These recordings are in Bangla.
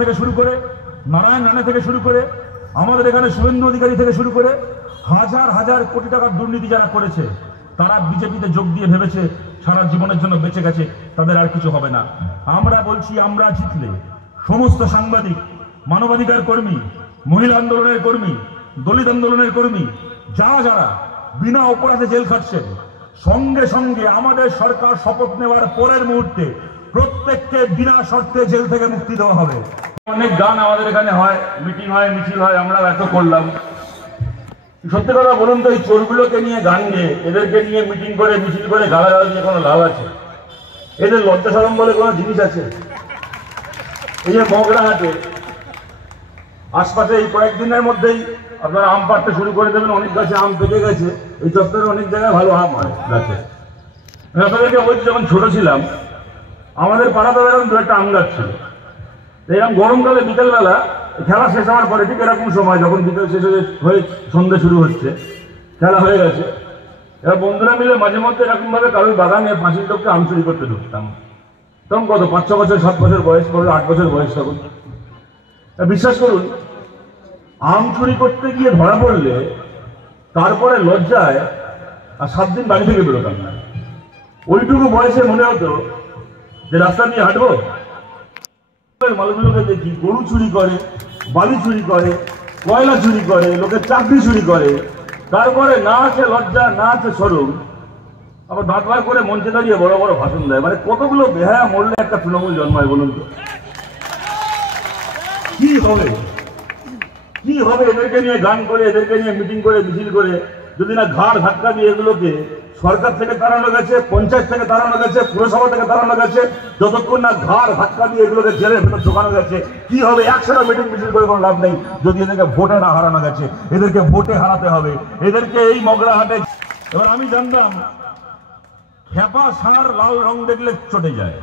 থেকে শুরু করে, নারায়ণ রানে থেকে শুরু করে, আমাদের এখানে শুভেন্দু অধিকারী থেকে শুরু করে হাজার হাজার কোটি টাকার দুর্নীতি যারা করেছে, তারা বিজেপিতে যোগ দিয়ে ভেবেছে সারা জীবনের জন্য বেঁচে গেছে, তাদের আর কিছু হবে না। আমরা বলছি, আমরা জিতলে সমস্ত সাংবাদিক, মানবাধিকার কর্মী, মহিলা আন্দোলনের কর্মী, দলিত আন্দোলনের কর্মী, যারা বিনা অপরাধে জেল খাটছেন, সঙ্গে সঙ্গে আমাদের সরকার শপথ নেওয়ার পরের মুহূর্তে প্রত্যেককে বিনা শর্তে জেল থেকে মুক্তি দেওয়া হবে। অনেক গান আমাদের এখানে হয়, মিটিং হয়, মিছিল হয়, আমরা এত করলাম। সত্যি কথা বলুন তো, এই চোরগুলোকে নিয়ে গান গেয়ে, এদেরকে নিয়ে মিটিং করে, মিছিল করে গালাগাল দিয়ে কোনো লাভ আছে? এদের লজ্জা শরম বলে কোনো জিনিস আছে? এই যে মগরাহাটে আশপাশে এই কয়েকদিনের মধ্যেই আপনারা আম পাড়তে শুরু করে দেবেন, অনেক গাছে আম পেকে গেছে। এই চত্বরে অনেক জায়গায় ভালো আম হয় গাছে। আপনাদেরকে বলছি, যখন ছোট ছিলাম আমাদের পাড়াতে এরকম দু একটা আম গাছ ছিল। এরকম গরমকালে বিকেলবেলা খেলা শেষ হওয়ার পরে, ঠিক এরকম সময় যখন বিকেল শেষ হয়ে সন্ধ্যে শুরু হচ্ছে, খেলা হয়ে গেছে, এবার বন্ধুরা মিলে মাঝে মধ্যে এরকম ভাবে কারোর বাগানে পাঁচিল টপকে আম চুরি করতে ঢুকতাম। তখন কত 5-6 বছর, 7 বছর বয়স, পরে 8 বছর বয়স। তখন বিশ্বাস করুন, আম চুরি করতে গিয়ে ধরা পড়লে তারপরে লজ্জায় আর 7 দিন বাড়ি থেকে বেরোতাম না। ওইটুকু বয়সে মনে হতো যে রাস্তা দিয়ে হাঁটবো। মানুষগুলোকে দেখি গরু চুরি করে, বালি চুরি করে, কয়লা চুরি করে, লোকের চাকরি চুরি করে, তারপরে না আছে লজ্জা, না আছে শরম, আবার দাঁত বার করে মঞ্চে দাঁড়িয়ে বড় বড় ভাষণ দেয়। মানে কতগুলো বেহায়া মরলে একটা তৃণমূল জন্মায় বলুন তো? কি হবে, কি হবে এদেরকে নিয়ে গান করে, এদেরকে নিয়ে মিটিং করে, মিছিল করে, যদি না ঘাড় ধাক্কা দিয়ে এগুলোকে সরকার থেকে তাড়ানো গেছে, পঞ্চায়েত থেকে তাড়ানো গেছে, পুরসভা থেকে তাড়ানো গেছে, যতক্ষণ না ঘাড় ধাক্কা দিয়ে এগুলোকে জেলের ভেতর ঢোকানো গেছে, কি হবে? 100টা মিটিং মিছিল করে কোনো লাভ নেই যদি এদেরকে ভোটে না হারানো গেছে। এদেরকে ভোটে হারাতে হবে, এদেরকে এই মগরাহাটে। এবার আমি জানতাম খেপা সার লাল রং দেখলে চটে যায়।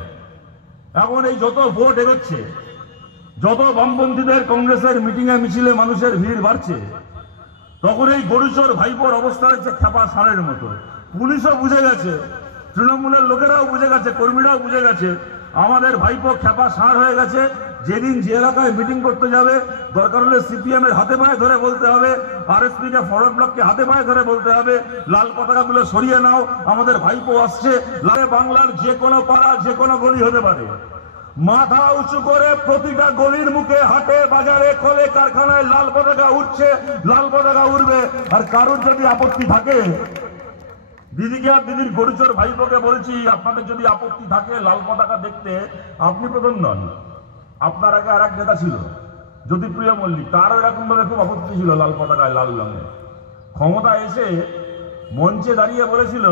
এখন এই যত ভোট এগোচ্ছে, যত বামপন্থীদের কংগ্রেসের মিটিং এ মিছিলে মানুষের ভিড় বাড়ছে, তখন এই গরুচোর ভাইপোর অবস্থা হচ্ছে খেপা সারের মতো। পুলিশও বুঝে গেছে, তৃণমূলের লোকেরাও বুঝে গেছে, কর্মীরাও বুঝে গেছে, আমাদের ভাইপো খেপা সার হয়ে গেছে। যেদিন যে এলাকায় মিটিং করতে যাবে, দরকার হলে সিপিএম এর হাতে পায়ে ধরে বলতে হবে, আরএসপি কে, ফরওয়ার্ড ব্লককে হাতে পায়ে ধরে বলতে হবে, লাল পতাকাগুলো সরিয়ে নাও, আমাদের ভাইপো আসছে। বাংলার যে কোনো পাড়া, যে কোনো গলি হতে পারে, মাথা উঁচু করে প্রতিটা গলির মুখে, হাটে, বাজারে, কলে কারখানায় লাল পতাকা উঠছে, লাল পতাকা উঠবে। আর কারোর যদি আপত্তি থাকে, দিদিকে আর দিদির গরুচোর ভাইপোকে বলছি, আপনাদের যদি আপত্তি থাকে লাল পতাকা দেখতে, আপনি প্রথম নন। আপনার আগে আর এক নেতা ছিল জ্যোতিপ্রিয় মল্লিক, তারও এরকম ভাবে খুব আপত্তি ছিল লাল পতাকায়, লাল রঙে। ক্ষমতা এসে মঞ্চে দাঁড়িয়ে বলেছিল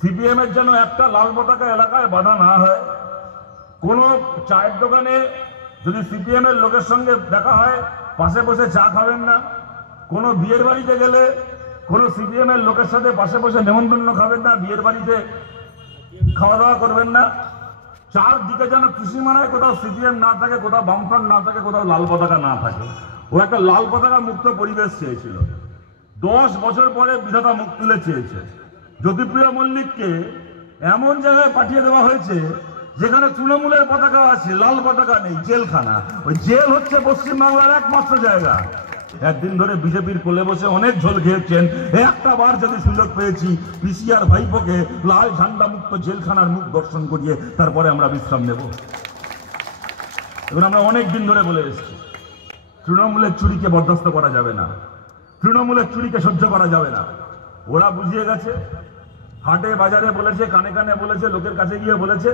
সিপিএম এর জন্য একটা লাল পতাকা এলাকায় বাধা না হয়। কোন চায়ের দোকানে যদি সিপিএম এর লোকের সঙ্গে দেখা হয়, পাশে বসে চা খাবেন না। কোন বিয়ের বাড়িতে গেলে কোন সিপিএম এর লোকের সাথে পাশে বসে নেমন্তন্ন খাবেন না, বিয়ের বাড়িতে খাওয়া দাওয়া করবেন না। চারদিকে যেন কৃষি মানায়, কোথাও সিপিএম না থাকে, কোথাও বামফ্রন্ট না থাকে, কোথাও লাল পতাকা না থাকে। ও একটা লাল পতাকা মুক্ত পরিবেশ চেয়েছিল। 10 বছর পরে বিধাতা মুখ তুলে চেয়েছে। জ্যোতিপ্রিয় মল্লিককে এমন জায়গায় পাঠিয়ে দেওয়া হয়েছে যেখানে তৃণমূলের পতাকা আছে, লাল পতাকা নেই, জেলখানা। ওই জেল হচ্ছে পশ্চিমবাংলার একমাত্র জায়গা। একদিন ধরে বিজেপির কোলে বসে অনেক ঝোল খেয়েছেন, একটা বার যদি সুযোগ পেয়েছি পিসিআর ভাইপোকে লাল ঝান্ডা মুক্ত জেলখানার মুখ দর্শন করিয়ে তারপরে আমরা বিশ্রাম নেব। এখন আমরা অনেক দিন ধরে বলে এসেছি, তৃণমূলের চুরিকে বরদাস্ত করা যাবে না, তৃণমূলের চুরিকে সহ্য করা যাবে না। ওরা বুঝিয়ে গেছে, হাটে বাজারে বলেছে, কানে কানে বলেছে, লোকের কাছে গিয়ে বলেছে,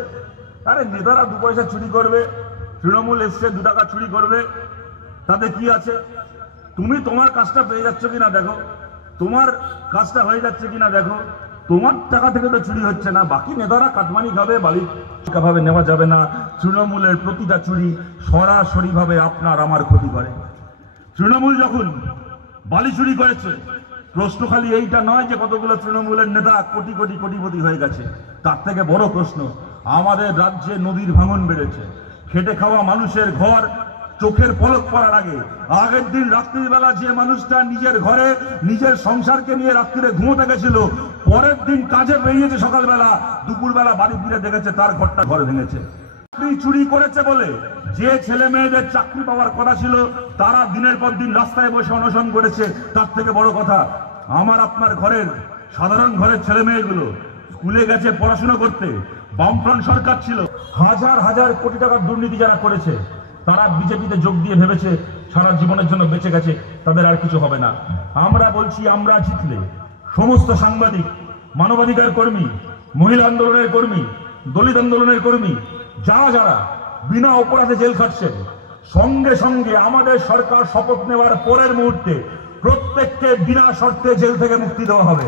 আরে নেতারা 2 পয়সা চুরি করবে, তৃণমূল এসছে 2 টাকা চুরি করবে, তাতে কি আছে? তুমি তোমার কাজটা পেয়ে যাচ্ছ কিনা দেখো, তোমার কাজটা হয়ে যাচ্ছে কিনা দেখো, তোমার টাকা থেকে তো চুরি হচ্ছে না। বাকি নেতারা কাটমানি খাবে, বালি ভাবে নেওয়া যাবে না। তৃণমূলের প্রতিটা চুরি সরাসরি ভাবে আপনার আমার ক্ষতি করে। তৃণমূল যখন বালি চুরি করেছে, প্রশ্ন খালি এইটা নয় যে কতগুলো তৃণমূলের নেতা কোটি কোটি কোটিপতি হয়ে গেছে। তার থেকে বড় প্রশ্ন, আমাদের রাজ্যে নদীর ভাঙন বেড়েছে, খেটে খাওয়া মানুষের ঘর চোখের পলক পড়ার আগে, আগের দিন রাত্রিবেলা যে মানুষটা নিজের ঘরে নিজের সংসারকে নিয়ে রাত্রিরে ঘুমোতে গেছিল, পরের দিন কাজে বেরিয়েছে সকালবেলা, দুপুরবেলা বাড়ি ফিরে দেখেছে তার ঘর ভেঙেছে। চুরি করেছে বলে যে ছেলে মেয়েদের চাকরি পাওয়ার কথা ছিল তারা দিনের পর দিন রাস্তায় বসে অনশন করেছে। তার থেকে বড় কথা, আমার আপনার ঘরের সাধারণ ঘরের ছেলে মেয়েগুলো স্কুলে গেছে পড়াশোনা করতে। বামফ্রন্ট সরকার ছিল, হাজার হাজার কোটি টাকার দুর্নীতি যারা করেছে তারা বিজেপিতে যোগ দিয়ে ভেবেছে সারা জীবনের জন্য বেঁচে গেছে, তাদের আর কিছু হবে না। আমরা বলছি, আমরা জিতলে সমস্ত সাংবাদিক, মানবাধিকার কর্মী, মহিলা আন্দোলনের কর্মী, দলিত আন্দোলনের কর্মী, যারা বিনা অপরাধে জেল খাটছেন, সঙ্গে সঙ্গে আমাদের সরকার শপথ নেওয়ার পরের মুহূর্তে প্রত্যেককে বিনা শর্তে জেল থেকে মুক্তি দেওয়া হবে।